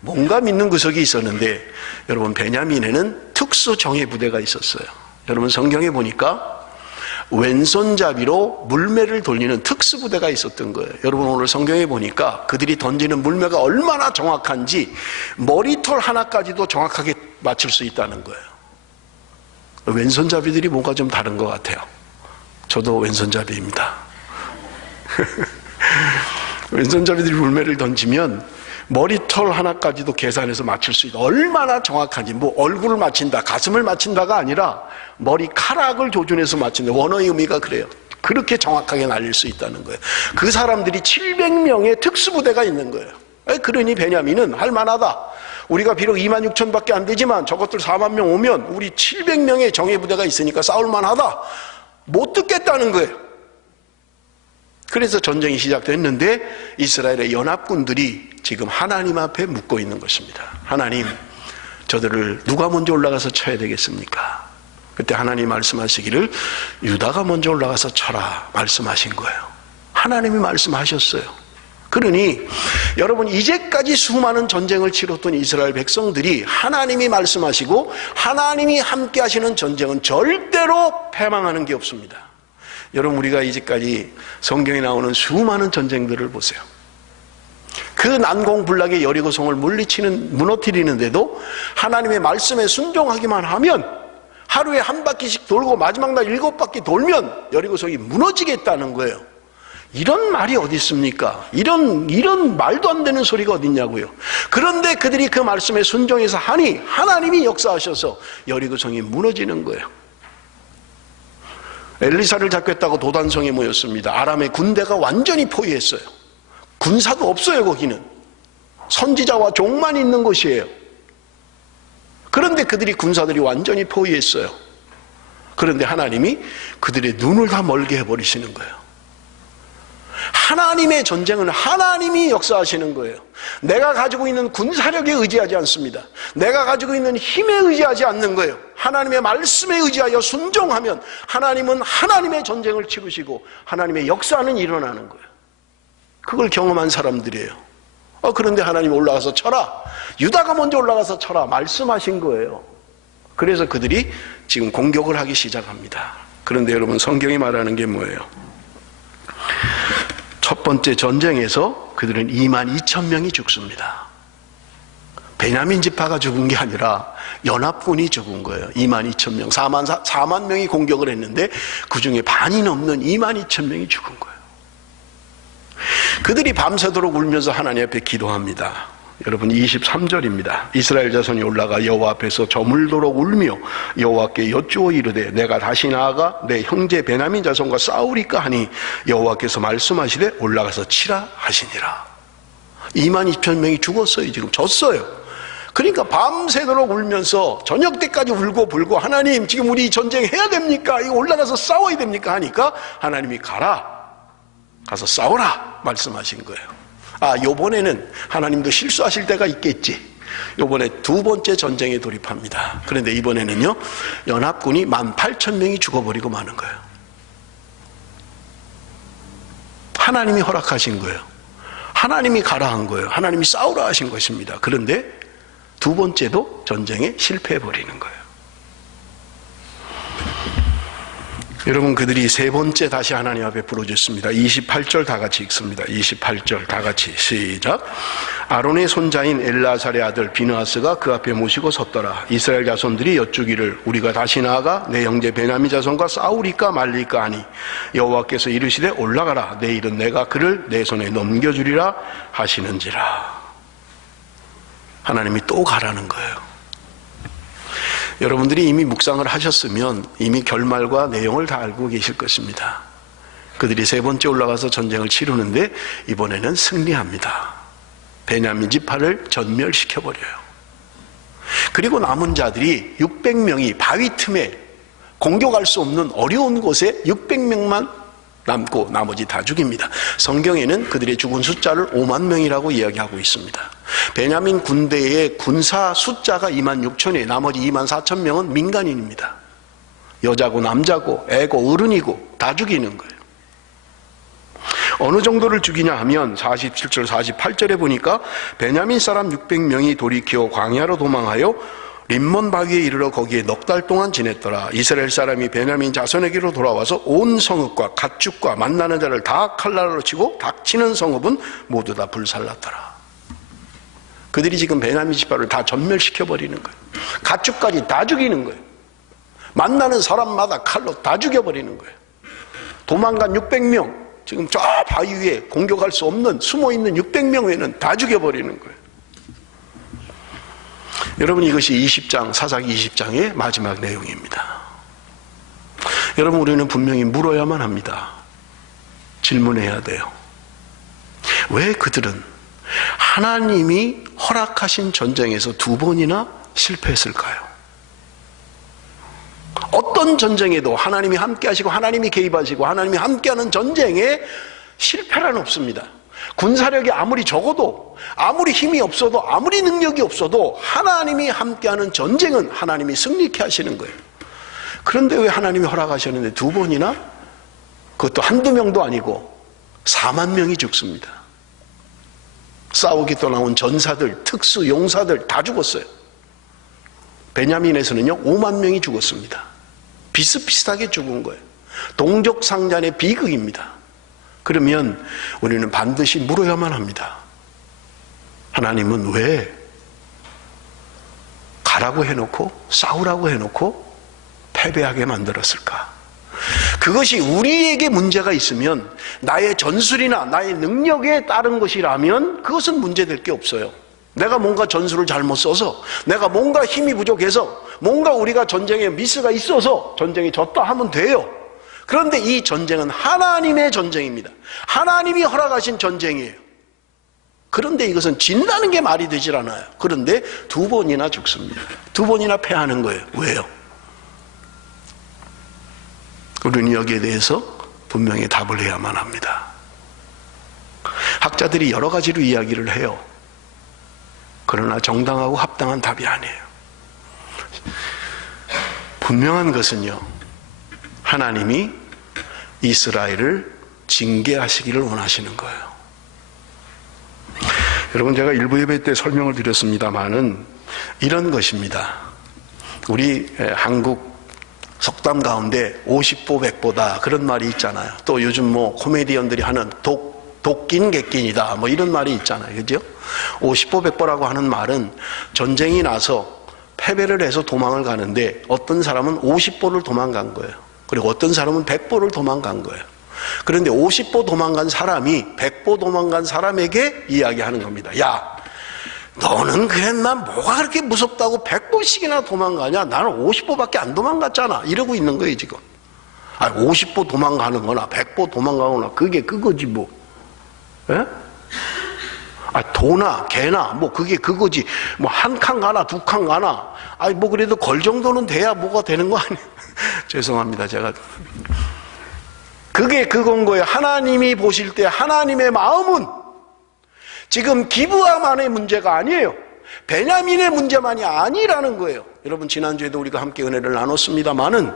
뭔가 믿는 구석이 있었는데, 여러분, 베냐민에는 특수 정예 부대가 있었어요. 여러분, 성경에 보니까 왼손잡이로 물매를 돌리는 특수부대가 있었던 거예요. 여러분, 오늘 성경에 보니까 그들이 던지는 물매가 얼마나 정확한지 머리털 하나까지도 정확하게 맞출 수 있다는 거예요. 왼손잡이들이 뭔가 좀 다른 것 같아요. 저도 왼손잡이입니다. 왼손잡이들이 물매를 던지면 머리털 하나까지도 계산해서 맞출 수 있다. 얼마나 정확한지, 뭐 얼굴을 맞춘다, 가슴을 맞춘다가 아니라 머리카락을 조준해서 맞춘다. 원어의 의미가 그래요. 그렇게 정확하게 날릴 수 있다는 거예요. 그 사람들이 700명의 특수부대가 있는 거예요. 그러니 베냐민은 할만하다. 우리가 비록 2만 6천밖에 안 되지만 저것들 4만 명 오면 우리 700명의 정예부대가 있으니까 싸울만하다. 못 듣겠다는 거예요. 그래서 전쟁이 시작됐는데 이스라엘의 연합군들이 지금 하나님 앞에 묻고 있는 것입니다. 하나님, 저들을 누가 먼저 올라가서 쳐야 되겠습니까? 그때 하나님 말씀하시기를 유다가 먼저 올라가서 쳐라 말씀하신 거예요. 하나님이 말씀하셨어요. 그러니 여러분, 이제까지 수많은 전쟁을 치렀던 이스라엘 백성들이 하나님이 말씀하시고 하나님이 함께 하시는 전쟁은 절대로 패망하는 게 없습니다. 여러분, 우리가 이제까지 성경에 나오는 수많은 전쟁들을 보세요. 그 난공불락의 여리고성을 무너뜨리는데도 하나님의 말씀에 순종하기만 하면 하루에 한 바퀴씩 돌고 마지막 날 7바퀴 돌면 여리고성이 무너지겠다는 거예요. 이런 말이 어디 있습니까? 이런 말도 안 되는 소리가 어디 있냐고요. 그런데 그들이 그 말씀에 순종해서 하니 하나님이 역사하셔서 여리고성이 무너지는 거예요. 엘리사를 잡겠다고 도단성에 모였습니다. 아람의 군대가 완전히 포위했어요. 군사도 없어요. 거기는 선지자와 종만 있는 곳이에요. 그런데 그들이 군사들이 완전히 포위했어요. 그런데 하나님이 그들의 눈을 다 멀게 해버리시는 거예요. 하나님의 전쟁은 하나님이 역사하시는 거예요. 내가 가지고 있는 군사력에 의지하지 않습니다. 내가 가지고 있는 힘에 의지하지 않는 거예요. 하나님의 말씀에 의지하여 순종하면 하나님은 하나님의 전쟁을 치르시고 하나님의 역사는 일어나는 거예요. 그걸 경험한 사람들이에요. 그런데 하나님이 올라가서 쳐라. 유다가 먼저 올라가서 쳐라. 말씀하신 거예요. 그래서 그들이 지금 공격을 하기 시작합니다. 그런데 여러분, 성경이 말하는 게 뭐예요? 첫 번째 전쟁에서 그들은 22,000명이 죽습니다. 베냐민 지파가 죽은 게 아니라 연합군이 죽은 거예요. 22,000명, 4만 명이 공격을 했는데 그 중에 반이 넘는 22,000명이 죽은 거예요. 그들이 밤새도록 울면서 하나님 앞에 기도합니다. 여러분, 23절입니다. 이스라엘 자손이 올라가 여호와 앞에서 저물도록 울며 여호와께 여쭈어 이르되 내가 다시 나아가 내 형제 베냐민 자손과 싸우리까 하니 여호와께서 말씀하시되 올라가서 치라 하시니라. 22,000명이 죽었어요. 지금 졌어요. 그러니까 밤새도록 울면서 저녁 때까지 울고 불고, 하나님 지금 우리 전쟁해야 됩니까? 이거 올라가서 싸워야 됩니까? 하니까 하나님이 가서 싸워라 말씀하신 거예요. 요번에는 하나님도 실수하실 때가 있겠지. 요번에 두 번째 전쟁에 돌입합니다. 그런데 이번에는요, 연합군이 18,000명이 죽어버리고 마는 거예요. 하나님이 허락하신 거예요. 하나님이 가라 한 거예요. 하나님이 싸우라 하신 것입니다. 그런데 두 번째도 전쟁에 실패해버리는 거예요. 여러분, 그들이 세 번째 다시 하나님 앞에 부르짖습니다. 28절 다 같이 읽습니다. 28절 다 같이 시작. 아론의 손자인 엘라살의 아들 비느하스가 그 앞에 모시고 섰더라. 이스라엘 자손들이 여쭈기를 우리가 다시 나아가 내 형제 베냐민 자손과 싸우리까 말리까 하니 여호와께서 이르시되 올라가라. 내일은 내가 그를 내 손에 넘겨주리라 하시는지라. 하나님이 또 가라는 거예요. 여러분들이 이미 묵상을 하셨으면 이미 결말과 내용을 다 알고 계실 것입니다. 그들이 세 번째 올라가서 전쟁을 치르는데 이번에는 승리합니다. 베냐민 지파를 전멸시켜버려요. 그리고 남은 자들이 600명이 바위 틈에 공격할 수 없는 어려운 곳에 600명만 남고 나머지 다 죽입니다. 성경에는 그들의 죽은 숫자를 5만 명이라고 이야기하고 있습니다. 베냐민 군대의 군사 숫자가 26,000에 나머지 24,000명은 민간인입니다. 여자고 남자고 애고 어른이고 다 죽이는 거예요. 어느 정도를 죽이냐 하면 47절 48절에 보니까 베냐민 사람 600명이 돌이켜 광야로 도망하여 림몬 바위에 이르러 거기에 넉 달 동안 지냈더라. 이스라엘 사람이 베냐민 자손에게로 돌아와서 온 성읍과 가축과 만나는 자를 다 칼날로 치고 닥치는 성읍은 모두 다 불살랐더라. 그들이 지금 베냐민 지파를 다 전멸시켜버리는 거예요. 가축까지 다 죽이는 거예요. 만나는 사람마다 칼로 다 죽여버리는 거예요. 도망간 600명, 지금 저 바위 위에 공격할 수 없는 숨어있는 600명 외에는 다 죽여버리는 거예요. 여러분, 이것이 20장, 사사기 20장의 마지막 내용입니다. 여러분, 우리는 분명히 물어야만 합니다. 질문해야 돼요. 왜 그들은 하나님이 허락하신 전쟁에서 두 번이나 실패했을까요? 어떤 전쟁에도 하나님이 함께 하시고 하나님이 개입하시고 하나님이 함께하는 전쟁에 실패란 없습니다. 군사력이 아무리 적어도, 아무리 힘이 없어도, 아무리 능력이 없어도 하나님이 함께하는 전쟁은 하나님이 승리케 하시는 거예요. 그런데 왜 하나님이 허락하셨는데 두 번이나, 그것도 한두 명도 아니고 4만 명이 죽습니다. 싸우기 떠나온 전사들, 특수 용사들 다 죽었어요. 베냐민에서는요 5만 명이 죽었습니다. 비슷비슷하게 죽은 거예요. 동족상잔의 비극입니다. 그러면 우리는 반드시 물어야만 합니다. 하나님은 왜 가라고 해놓고 싸우라고 해놓고 패배하게 만들었을까? 그것이 우리에게 문제가 있으면, 나의 전술이나 나의 능력에 따른 것이라면 그것은 문제될 게 없어요. 내가 뭔가 전술을 잘못 써서, 내가 뭔가 힘이 부족해서, 뭔가 우리가 전쟁에 미스가 있어서 전쟁이 졌다 하면 돼요. 그런데 이 전쟁은 하나님의 전쟁입니다. 하나님이 허락하신 전쟁이에요. 그런데 이것은 진다는 게 말이 되질 않아요. 그런데 두 번이나 죽습니다. 두 번이나 패하는 거예요. 왜요? 우리는 여기에 대해서 분명히 답을 해야만 합니다. 학자들이 여러 가지로 이야기를 해요. 그러나 정당하고 합당한 답이 아니에요. 분명한 것은요, 하나님이 이스라엘을 징계하시기를 원하시는 거예요. 여러분, 제가 일부 예배 때 설명을 드렸습니다마는 이런 것입니다. 우리 한국 속담 가운데 50보 100보다 그런 말이 있잖아요. 또 요즘 뭐 코미디언들이 하는 독긴 객긴이다 뭐 이런 말이 있잖아요. 그죠? 50보 100보라고 하는 말은 전쟁이 나서 패배를 해서 도망을 가는데 어떤 사람은 50보를 도망간 거예요. 그리고 어떤 사람은 100보를 도망간 거예요. 그런데 50보 도망간 사람이 100보 도망간 사람에게 이야기하는 겁니다. 야, 너는 그래, 난 뭐가 그렇게 무섭다고 100보씩이나 도망가냐? 나는 50보밖에 안 도망갔잖아. 이러고 있는 거예요, 지금. 50보 도망가는 거나 100보 도망가거나 그게 그거지 뭐. 예? 도나 개나 뭐 그게 그거지. 뭐 한 칸 가나 두 칸 가나. 뭐 그래도 걸 정도는 돼야 뭐가 되는 거 아니에요? 죄송합니다, 제가. 그게 그건 거예요. 하나님이 보실 때 하나님의 마음은 지금 기브아만의 문제가 아니에요. 베냐민의 문제만이 아니라는 거예요. 여러분, 지난주에도 우리가 함께 은혜를 나눴습니다마는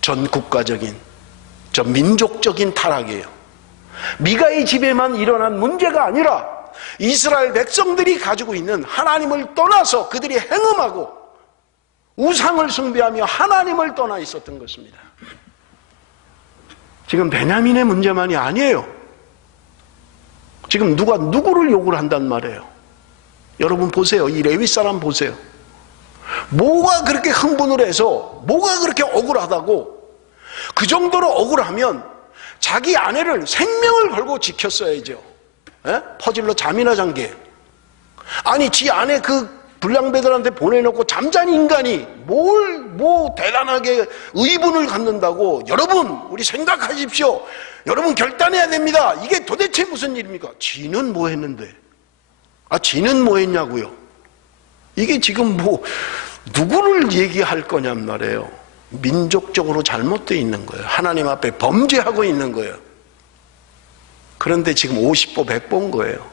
전 국가적인, 전 민족적인 타락이에요. 미가의 집에만 일어난 문제가 아니라 이스라엘 백성들이 가지고 있는 하나님을 떠나서 그들이 행음하고 우상을 숭배하며 하나님을 떠나 있었던 것입니다. 지금 베냐민의 문제만이 아니에요. 지금 누가 누구를 욕을 한단 말이에요. 여러분 보세요. 이 레위 사람 보세요. 뭐가 그렇게 흥분을 해서 뭐가 그렇게 억울하다고 그 정도로 억울하면 자기 아내를 생명을 걸고 지켰어야죠. 에? 퍼질러 잠이나 잔게. 아니 지 아내 그 불량배들한테 보내놓고 잠자는 인간이 뭐 대단하게 의분을 갖는다고. 여러분 우리 생각하십시오. 여러분 결단해야 됩니다. 이게 도대체 무슨 일입니까? 지는 뭐 했는데? 지는 뭐 했냐고요? 이게 지금 뭐 누구를 얘기할 거냔 말이에요. 민족적으로 잘못되어 있는 거예요. 하나님 앞에 범죄하고 있는 거예요. 그런데 지금 50보 100보인 거예요.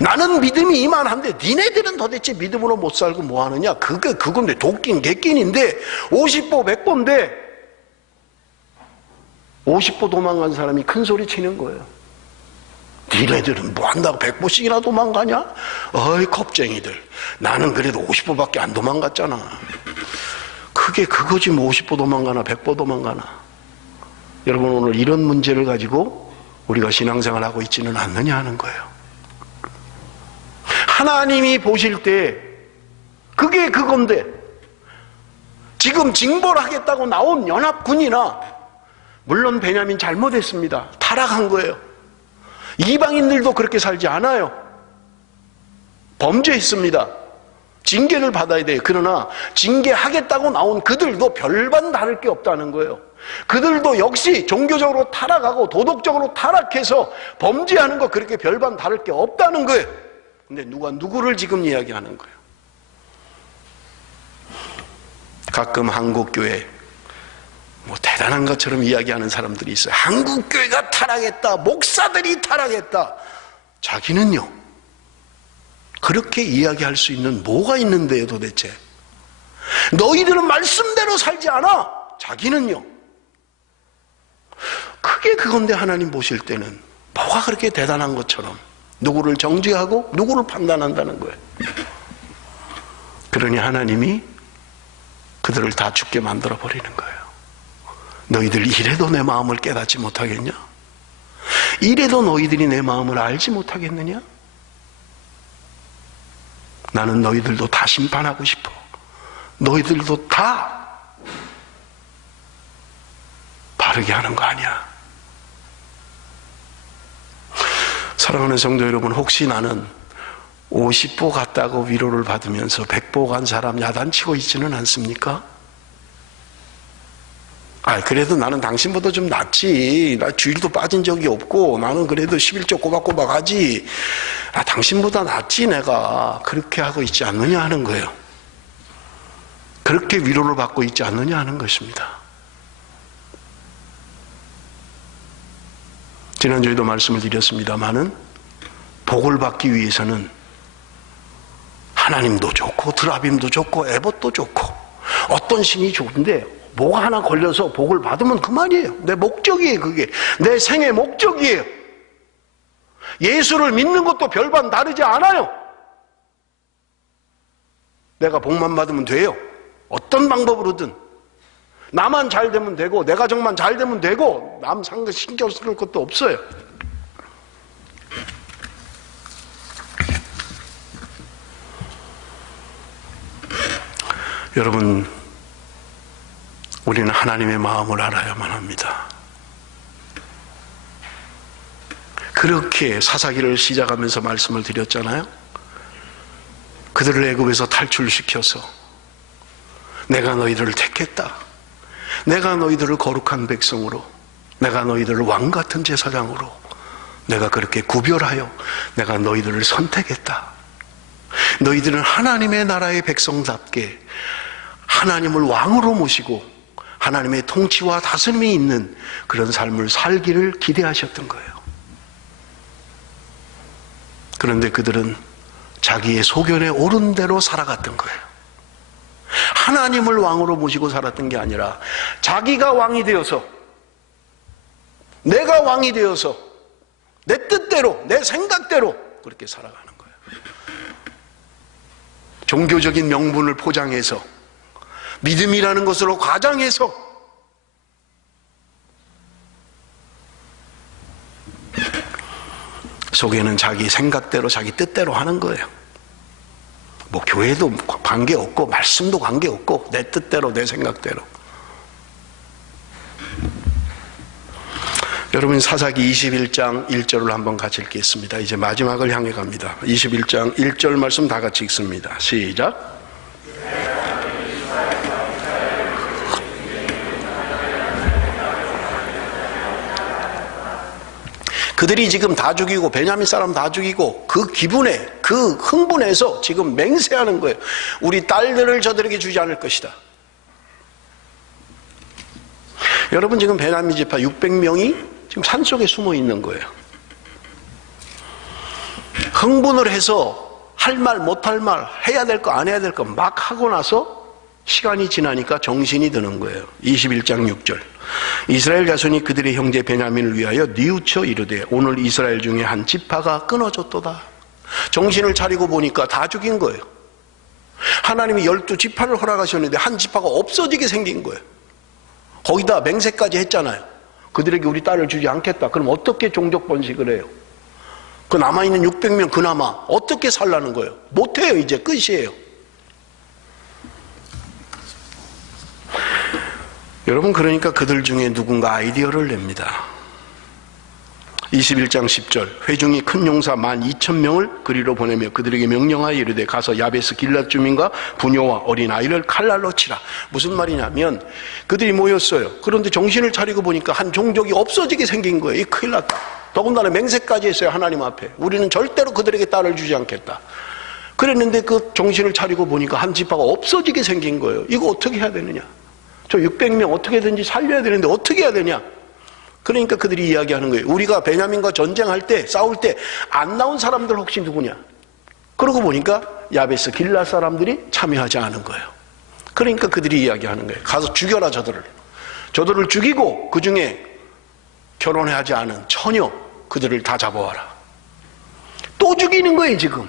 나는 믿음이 이만한데 니네들은 도대체 믿음으로 못 살고 뭐 하느냐? 그건데 독긴 객긴인데 50보 100보인데 50보 도망간 사람이 큰 소리 치는 거예요. 니네들은 뭐 한다고 100보씩이나 도망가냐? 어이 겁쟁이들. 나는 그래도 50보밖에 안 도망갔잖아. 그게 그거지 뭐 50보 도망가나 100보 도망가나. 여러분 오늘 이런 문제를 가지고 우리가 신앙생활을 하고 있지는 않느냐 하는 거예요. 하나님이 보실 때 그게 그건데 지금 징벌 하겠다고 나온 연합군이나 물론 베냐민 잘못했습니다. 타락한 거예요. 이방인들도 그렇게 살지 않아요. 범죄했습니다. 징계를 받아야 돼요. 그러나 징계하겠다고 나온 그들도 별반 다를 게 없다는 거예요. 그들도 역시 종교적으로 타락하고 도덕적으로 타락해서 범죄하는 거 그렇게 별반 다를 게 없다는 거예요. 근데 누가 누구를 지금 이야기하는 거예요? 가끔 한국교회 뭐 대단한 것처럼 이야기하는 사람들이 있어요. 한국교회가 타락했다. 목사들이 타락했다. 자기는요. 그렇게 이야기할 수 있는 뭐가 있는데요 도대체? 너희들은 말씀대로 살지 않아. 자기는요. 그게 그건데 하나님 보실 때는 뭐가 그렇게 대단한 것처럼 누구를 정죄하고 누구를 판단한다는 거예요. 그러니 하나님이 그들을 다 죽게 만들어 버리는 거예요. 너희들 이래도 내 마음을 깨닫지 못하겠냐? 이래도 너희들이 내 마음을 알지 못하겠느냐? 나는 너희들도 다 심판하고 싶어. 너희들도 다 바르게 하는 거 아니야. 사랑하는 성도 여러분, 혹시 나는 50보 갔다고 위로를 받으면서 100보 간 사람 야단치고 있지는 않습니까? 그래도 나는 당신보다 좀 낫지. 나 주일도 빠진 적이 없고 나는 그래도 11조 꼬박꼬박 하지. 당신보다 낫지 내가. 그렇게 하고 있지 않느냐 하는 거예요. 그렇게 위로를 받고 있지 않느냐 하는 것입니다. 지난주에도 말씀을 드렸습니다마는 복을 받기 위해서는 하나님도 좋고 드라빔도 좋고 에봇도 좋고 어떤 신이 좋은데 뭐가 하나 걸려서 복을 받으면 그만이에요. 내 목적이에요. 그게 내 생의 목적이에요. 예수를 믿는 것도 별반 다르지 않아요. 내가 복만 받으면 돼요. 어떤 방법으로든 나만 잘 되면 되고 내 가정만 잘 되면 되고 남 상관 신경 쓸 것도 없어요. 여러분, 우리는 하나님의 마음을 알아야만 합니다. 그렇게 사사기를 시작하면서 말씀을 드렸잖아요. 그들을 애굽에서 탈출시켜서 내가 너희들을 택했다. 내가 너희들을 거룩한 백성으로, 내가 너희들을 왕같은 제사장으로 내가 그렇게 구별하여 내가 너희들을 선택했다. 너희들은 하나님의 나라의 백성답게 하나님을 왕으로 모시고 하나님의 통치와 다스림이 있는 그런 삶을 살기를 기대하셨던 거예요. 그런데 그들은 자기의 소견에 옳은 대로 살아갔던 거예요. 하나님을 왕으로 모시고 살았던 게 아니라 자기가 왕이 되어서, 내가 왕이 되어서 내 뜻대로, 내 생각대로 그렇게 살아가는 거예요. 종교적인 명분을 포장해서 믿음이라는 것으로 과장해서 속에는 자기 생각대로 자기 뜻대로 하는 거예요. 뭐 교회도 관계없고 말씀도 관계없고 내 뜻대로 내 생각대로. 여러분, 사사기 21장 1절을 한번 같이 읽겠습니다. 이제 마지막을 향해 갑니다. 21장 1절 말씀 다 같이 읽습니다. 시작. 그들이 지금 다 죽이고 베냐민 사람 다 죽이고 그 기분에, 그 흥분해서 지금 맹세하는 거예요. 우리 딸들을 저들에게 주지 않을 것이다. 여러분, 지금 베냐민 지파 600명이 지금 산속에 숨어 있는 거예요. 흥분을 해서 할 말 못할 말, 해야 될 거 안 해야 될 거 막 하고 나서 시간이 지나니까 정신이 드는 거예요. 21장 6절. 이스라엘 자손이 그들의 형제 베냐민을 위하여 뉘우쳐 이르되 오늘 이스라엘 중에 한 지파가 끊어졌도다. 정신을 차리고 보니까 다 죽인 거예요. 하나님이 12지파를 허락하셨는데 한 지파가 없어지게 생긴 거예요. 거기다 맹세까지 했잖아요. 그들에게 우리 딸을 주지 않겠다. 그럼 어떻게 종족 번식을 해요? 그 남아있는 600명 그나마 어떻게 살라는 거예요? 못해요. 이제 끝이에요. 여러분, 그러니까 그들 중에 누군가 아이디어를 냅니다. 21장 10절. 회중이 큰 용사 12,000명을 그리로 보내며 그들에게 명령하여 이르되 가서 야베스 길랏 주민과 부녀와 어린아이를 칼날로 치라. 무슨 말이냐면 그들이 모였어요. 그런데 정신을 차리고 보니까 한 종족이 없어지게 생긴 거예요. 이 큰일 났다. 더군다나 맹세까지 했어요. 하나님 앞에. 우리는 절대로 그들에게 딸을 주지 않겠다. 그랬는데 그 정신을 차리고 보니까 한 지파가 없어지게 생긴 거예요. 이거 어떻게 해야 되느냐? 저 600명 어떻게든지 살려야 되는데 어떻게 해야 되냐? 그러니까 그들이 이야기하는 거예요. 우리가 베냐민과 전쟁할 때, 싸울 때 안 나온 사람들 혹시 누구냐? 그러고 보니까 야베스 길랏 사람들이 참여하지 않은 거예요. 그러니까 그들이 이야기하는 거예요. 가서 죽여라 저들을. 저들을 죽이고 그 중에 결혼하지 않은 처녀 그들을 다 잡아와라. 또 죽이는 거예요 지금.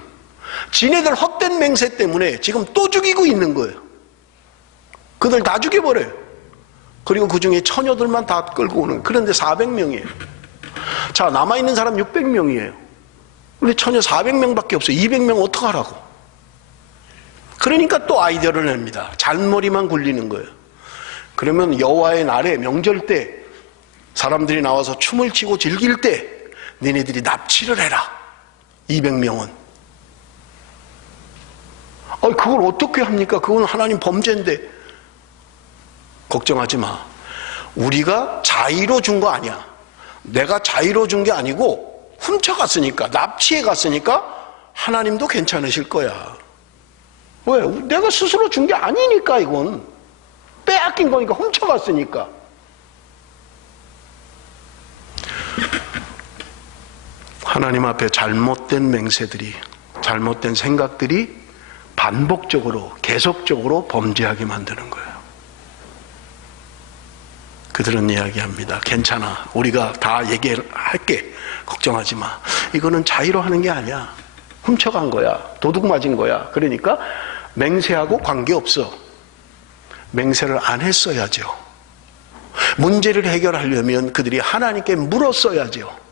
지네들 헛된 맹세 때문에 지금 또 죽이고 있는 거예요. 그들 다 죽여버려요. 그리고 그 중에 처녀들만 다 끌고 오는 거예요. 그런데 400명이에요. 자, 남아있는 사람 600명이에요. 근데 처녀 400명밖에 없어요. 200명 어떡하라고. 그러니까 또 아이디어를 냅니다. 잔머리만 굴리는 거예요. 그러면 여호와의 날에 명절 때 사람들이 나와서 춤을 추고 즐길 때 너네들이 납치를 해라. 200명은. 그걸 어떻게 합니까? 그건 하나님 범죄인데. 걱정하지 마. 우리가 자의로 준 거 아니야. 내가 자의로 준 게 아니고 훔쳐갔으니까, 납치해 갔으니까 하나님도 괜찮으실 거야. 왜? 내가 스스로 준 게 아니니까. 이건 빼앗긴 거니까, 훔쳐갔으니까. 하나님 앞에 잘못된 맹세들이, 잘못된 생각들이 반복적으로, 계속적으로 범죄하게 만드는 거예요. 그들은 이야기합니다. 괜찮아. 우리가 다 얘기할게. 걱정하지 마. 이거는 자의로 하는 게 아니야. 훔쳐간 거야. 도둑 맞은 거야. 그러니까 맹세하고 관계없어. 맹세를 안 했어야죠. 문제를 해결하려면 그들이 하나님께 물었어야죠.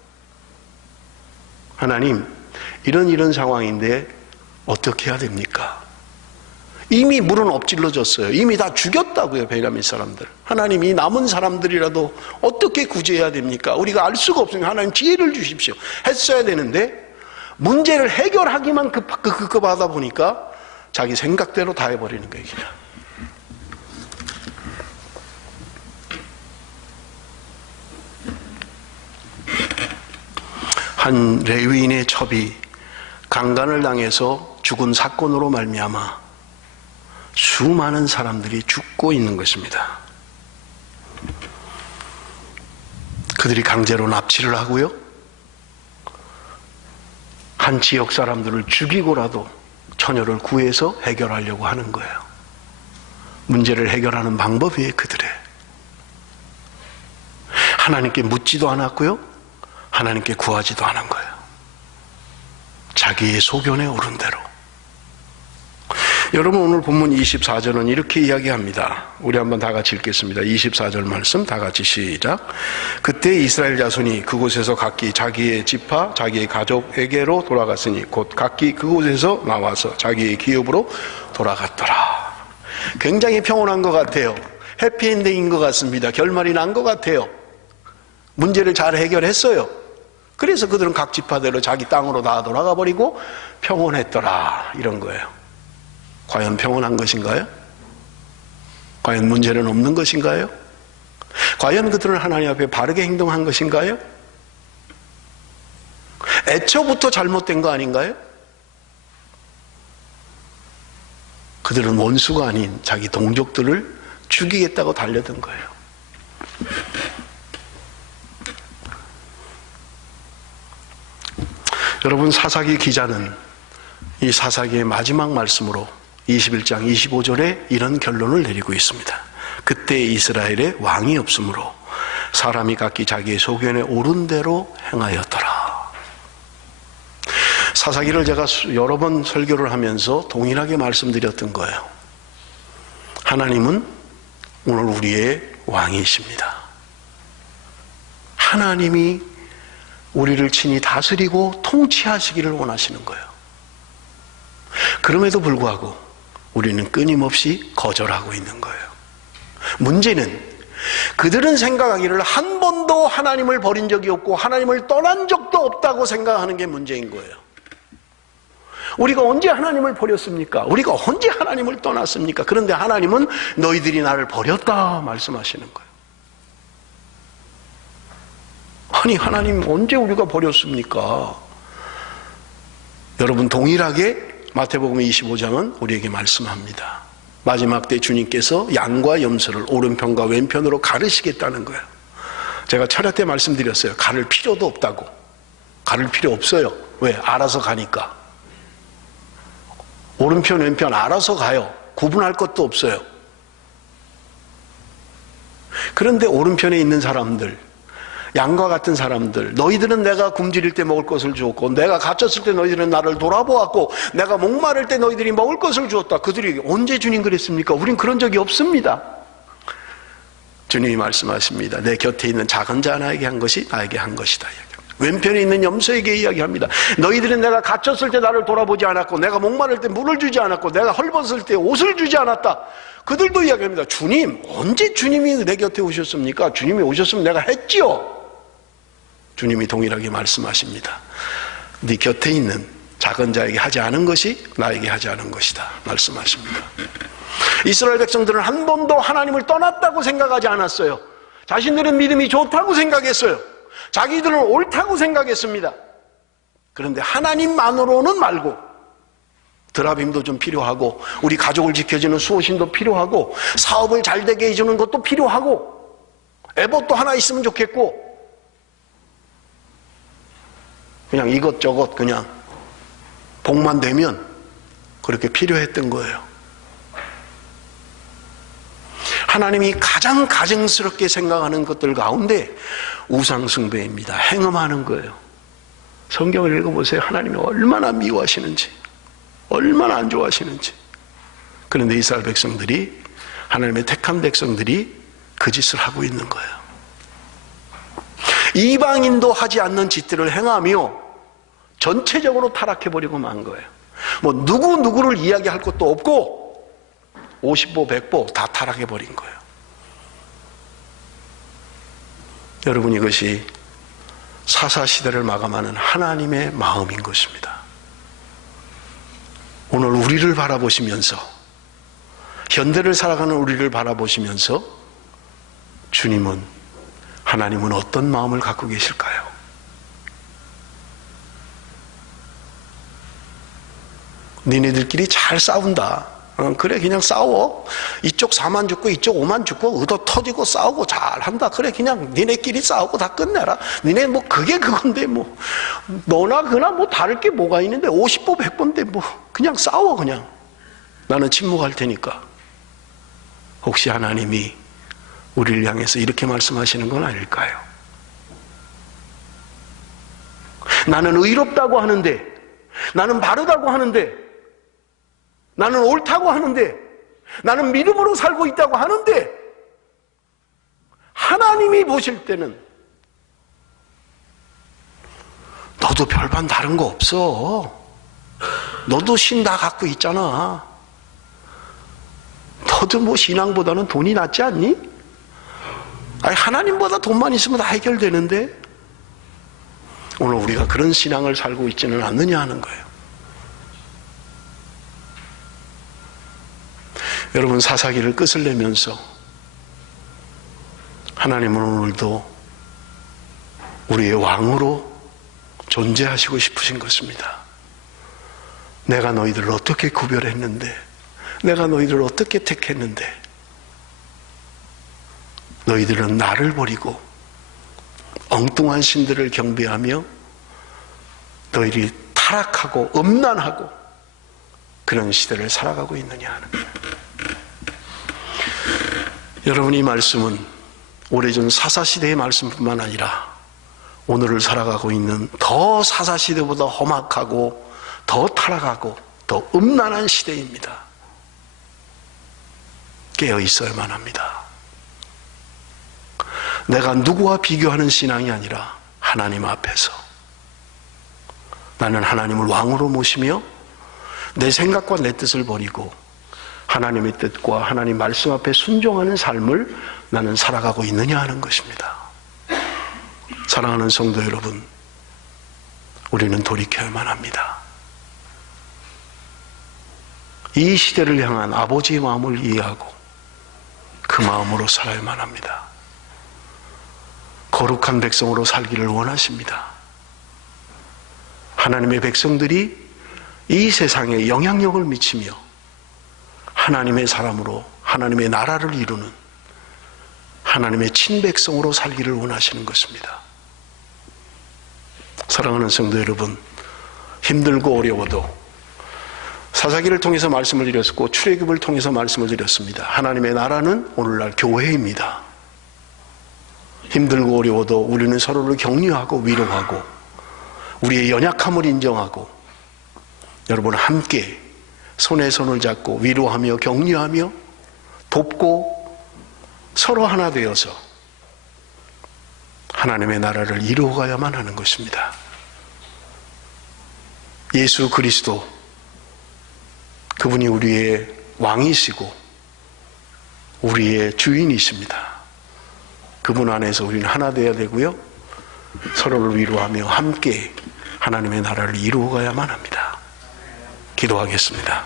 하나님, 이런 상황인데 어떻게 해야 됩니까? 이미 물은 엎질러졌어요. 이미 다 죽였다고요, 베냐민 사람들. 하나님, 이 남은 사람들이라도 어떻게 구제해야 됩니까? 우리가 알 수가 없으니까 하나님 지혜를 주십시오. 했어야 되는데 문제를 해결하기만 급하다 보니까 자기 생각대로 다 해버리는 거예요. 그냥. 한 레위인의 첩이 강간을 당해서 죽은 사건으로 말미암아 수많은 사람들이 죽고 있는 것입니다. 그들이 강제로 납치를 하고요, 한 지역 사람들을 죽이고라도 처녀를 구해서 해결하려고 하는 거예요. 문제를 해결하는 방법이 그들의, 하나님께 묻지도 않았고요, 하나님께 구하지도 않은 거예요. 자기의 소견에 오른 대로. 여러분, 오늘 본문 24절은 이렇게 이야기합니다. 우리 한번 다 같이 읽겠습니다. 24절 말씀 다 같이 시작. 그때 이스라엘 자손이 그곳에서 각기 자기의 지파 자기의 가족에게로 돌아갔으니 곧 각기 그곳에서 나와서 자기의 기업으로 돌아갔더라. 굉장히 평온한 것 같아요. 해피엔딩인 것 같습니다. 결말이 난 것 같아요. 문제를 잘 해결했어요. 그래서 그들은 각 지파대로 자기 땅으로 다 돌아가 버리고 평온했더라, 이런 거예요. 과연 평온한 것인가요? 과연 문제는 없는 것인가요? 과연 그들은 하나님 앞에 바르게 행동한 것인가요? 애초부터 잘못된 거 아닌가요? 그들은 원수가 아닌 자기 동족들을 죽이겠다고 달려든 거예요. 여러분, 사사기 기자는 이 사사기의 마지막 말씀으로 21장 25절에 이런 결론을 내리고 있습니다. 그때 이스라엘에 왕이 없으므로 사람이 각기 자기의 소견에 오른 대로 행하였더라. 사사기를 제가 여러 번 설교를 하면서 동일하게 말씀드렸던 거예요. 하나님은 오늘 우리의 왕이십니다. 하나님이 우리를 친히 다스리고 통치하시기를 원하시는 거예요. 그럼에도 불구하고 우리는 끊임없이 거절하고 있는 거예요. 문제는 그들은 생각하기를 한 번도 하나님을 버린 적이 없고 하나님을 떠난 적도 없다고 생각하는 게 문제인 거예요. 우리가 언제 하나님을 버렸습니까? 우리가 언제 하나님을 떠났습니까? 그런데 하나님은 너희들이 나를 버렸다 말씀하시는 거예요. 아니, 하나님 언제 우리가 버렸습니까? 여러분, 동일하게 마태복음 25장은 우리에게 말씀합니다. 마지막 때 주님께서 양과 염소를 오른편과 왼편으로 가르시겠다는 거예요. 제가 철야 때 말씀드렸어요. 가를 필요도 없다고. 가를 필요 없어요. 왜? 알아서 가니까. 오른편 왼편 알아서 가요. 구분할 것도 없어요. 그런데 오른편에 있는 사람들, 양과 같은 사람들, 너희들은 내가 굶주릴 때 먹을 것을 주었고 내가 갇혔을 때 너희들은 나를 돌아보았고 내가 목마를 때 너희들이 먹을 것을 주었다. 그들이 언제 주님 그랬습니까? 우린 그런 적이 없습니다. 주님이 말씀하십니다. 내 곁에 있는 작은 자 하나에게 한 것이 나에게 한 것이다. 왼편에 있는 염소에게 이야기합니다. 너희들은 내가 갇혔을 때 나를 돌아보지 않았고 내가 목마를 때 물을 주지 않았고 내가 헐벗을 때 옷을 주지 않았다. 그들도 이야기합니다. 주님, 언제 주님이 내 곁에 오셨습니까? 주님이 오셨으면 내가 했지요. 주님이 동일하게 말씀하십니다. 네 곁에 있는 작은 자에게 하지 않은 것이 나에게 하지 않은 것이다 말씀하십니다. 이스라엘 백성들은 한 번도 하나님을 떠났다고 생각하지 않았어요. 자신들은 믿음이 좋다고 생각했어요. 자기들은 옳다고 생각했습니다. 그런데 하나님만으로는 말고 드라빔도 좀 필요하고 우리 가족을 지켜주는 수호신도 필요하고 사업을 잘 되게 해주는 것도 필요하고 에봇도 하나 있으면 좋겠고 그냥 이것저것 그냥 복만 되면 그렇게 필요했던 거예요. 하나님이 가장 가증스럽게 생각하는 것들 가운데 우상숭배입니다. 행음하는 거예요. 성경을 읽어보세요. 하나님이 얼마나 미워하시는지, 얼마나 안 좋아하시는지. 그런데 이스라엘 백성들이, 하나님의 택한 백성들이 그 짓을 하고 있는 거예요. 이방인도 하지 않는 짓들을 행하며 전체적으로 타락해버리고 만 거예요. 뭐 누구를 이야기할 것도 없고 50보 100보 다 타락해버린 거예요. 여러분, 이것이 사사시대를 마감하는 하나님의 마음인 것입니다. 오늘 우리를 바라보시면서, 현대를 살아가는 우리를 바라보시면서 주님은, 하나님은 어떤 마음을 갖고 계실까요? 니네들끼리 잘 싸운다. 그래, 그냥 싸워. 이쪽 4만 죽고 이쪽 5만 죽고 얻어 터지고 싸우고 잘한다. 그래, 그냥 니네끼리 싸우고 다 끝내라. 니네 뭐 그게 그건데 뭐 너나 그나 뭐 다를 게 뭐가 있는데 50보 100보인데 뭐 그냥 싸워. 그냥 나는 침묵할 테니까. 혹시 하나님이 우리를 향해서 이렇게 말씀하시는 건 아닐까요? 나는 의롭다고 하는데, 나는 바르다고 하는데, 나는 옳다고 하는데, 나는 믿음으로 살고 있다고 하는데, 하나님이 보실 때는 너도 별반 다른 거 없어. 너도 신 다 갖고 있잖아. 너도 뭐 신앙보다는 돈이 낫지 않니? 아니, 하나님보다 돈만 있으면 다 해결되는데. 오늘 우리가 그런 신앙을 살고 있지는 않느냐 하는 거예요. 여러분, 사사기를 끝을 내면서 하나님은 오늘도 우리의 왕으로 존재하시고 싶으신 것입니다. 내가 너희들을 어떻게 구별했는데, 내가 너희들을 어떻게 택했는데, 너희들은 나를 버리고 엉뚱한 신들을 경배하며 너희들이 타락하고 음란하고 그런 시대를 살아가고 있느냐 하는 거예요. 여러분, 이 말씀은 오래전 사사시대의 말씀뿐만 아니라 오늘을 살아가고 있는 더 사사시대보다 험악하고 더 타락하고 더 음란한 시대입니다. 깨어 있어야만 합니다. 내가 누구와 비교하는 신앙이 아니라 하나님 앞에서 나는 하나님을 왕으로 모시며 내 생각과 내 뜻을 버리고 하나님의 뜻과 하나님 말씀 앞에 순종하는 삶을 나는 살아가고 있느냐 하는 것입니다. 사랑하는 성도 여러분, 우리는 돌이켜야만 합니다. 이 시대를 향한 아버지의 마음을 이해하고 그 마음으로 살아야만 합니다. 거룩한 백성으로 살기를 원하십니다. 하나님의 백성들이 이 세상에 영향력을 미치며 하나님의 사람으로 하나님의 나라를 이루는 하나님의 친백성으로 살기를 원하시는 것입니다. 사랑하는 성도 여러분, 힘들고 어려워도 사사기를 통해서 말씀을 드렸고 출애굽을 통해서 말씀을 드렸습니다. 하나님의 나라는 오늘날 교회입니다. 힘들고 어려워도 우리는 서로를 격려하고 위로하고 우리의 연약함을 인정하고 여러분 함께 손에 손을 잡고 위로하며 격려하며 돕고 서로 하나 되어서 하나님의 나라를 이루어가야만 하는 것입니다. 예수 그리스도, 그분이 우리의 왕이시고 우리의 주인이십니다. 그분 안에서 우리는 하나 되어야 되고요, 서로를 위로하며 함께 하나님의 나라를 이루어가야만 합니다. 기도하겠습니다.